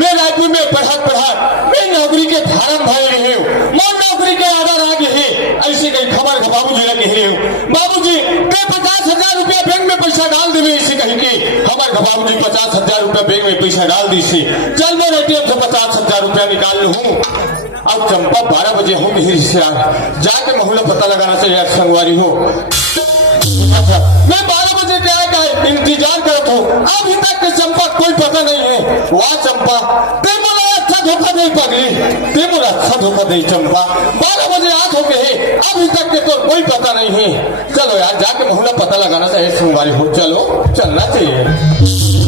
मैं रायपुर में पढ़ा मैं नौकरी के फार्म भर रही हूँ मैं नौकरी के आधार आ गई है ऐसी कई खबर बाबूजी ने कह रही हूँ बाबूजी मैं 50,000 रुपया बैंक में पैसा डाल देवे इसी कहीं की हमारे बाबूजी 50,000 रुपया बैंक में पैसा डाल दी सी चल मैं एटीएम से 50,000 रुपया निकाल लूँ अब चंपा 12 बजे हूँ मेरी रिश्तेदार जाके महूला पता लगाना चाहिए संगवारी हो मैं 12 बजे क्या इंतजार करता हूँ अभी तक के चंपा कोई पता नहीं है वाह चंपा ते मोला अच्छा धोखा नहीं पगली ते मोला अच्छा धोखा नहीं चंपा 12 बजे आज हो गए अभी तक के तो कोई पता नहीं है चलो यार जाके महूला पता लगाना चाहिए सोमवारी हो चलो चलना चाहिए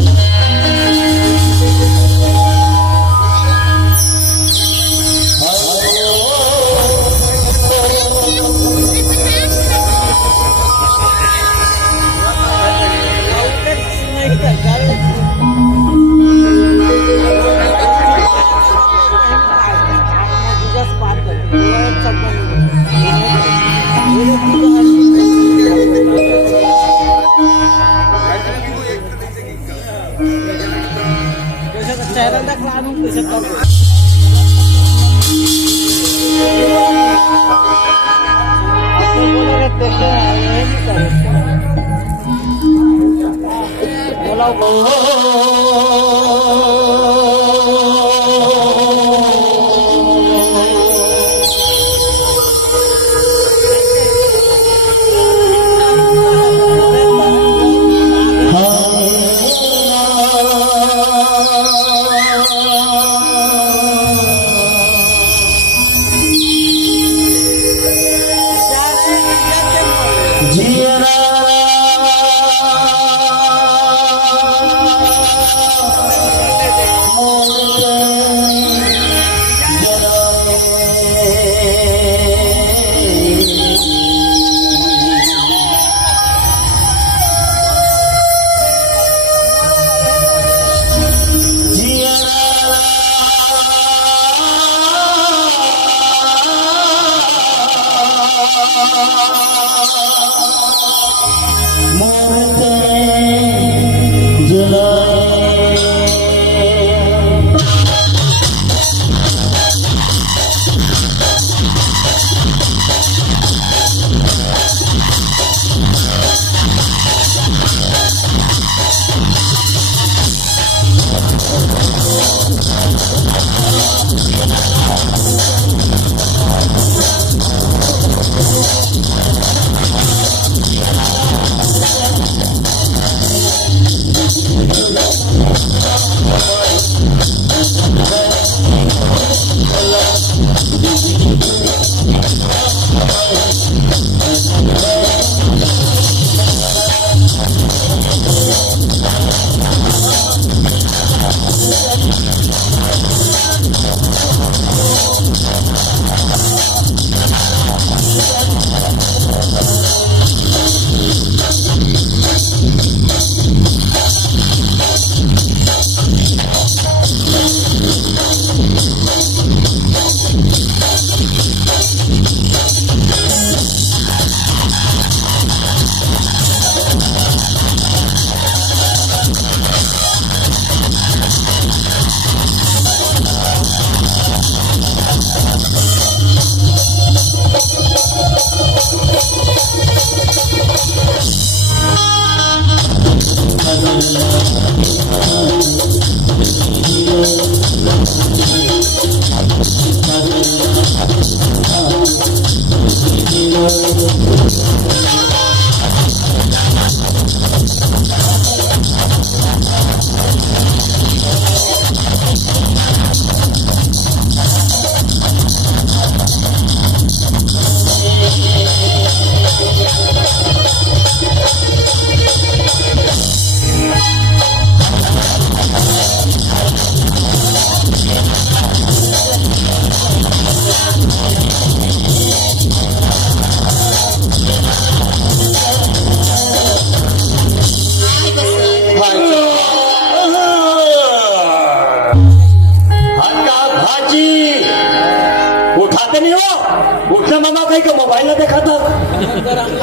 उठाते नहीं हो, उठना मामा कहीं के मोबाइल में देखा था,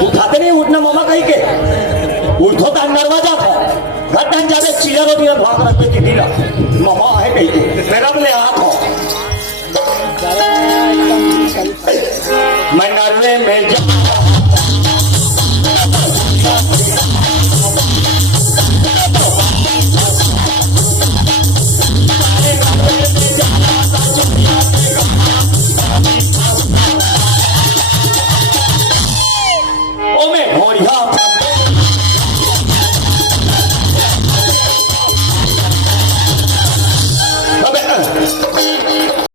उठाते नहीं उठना मामा कहीं के, उठो तो दरवाजा था घटन जाते चिलर होती है भाग रखते की ढीला मामा है कहीं के मेरा बोले हाथ हो मैं नरवे में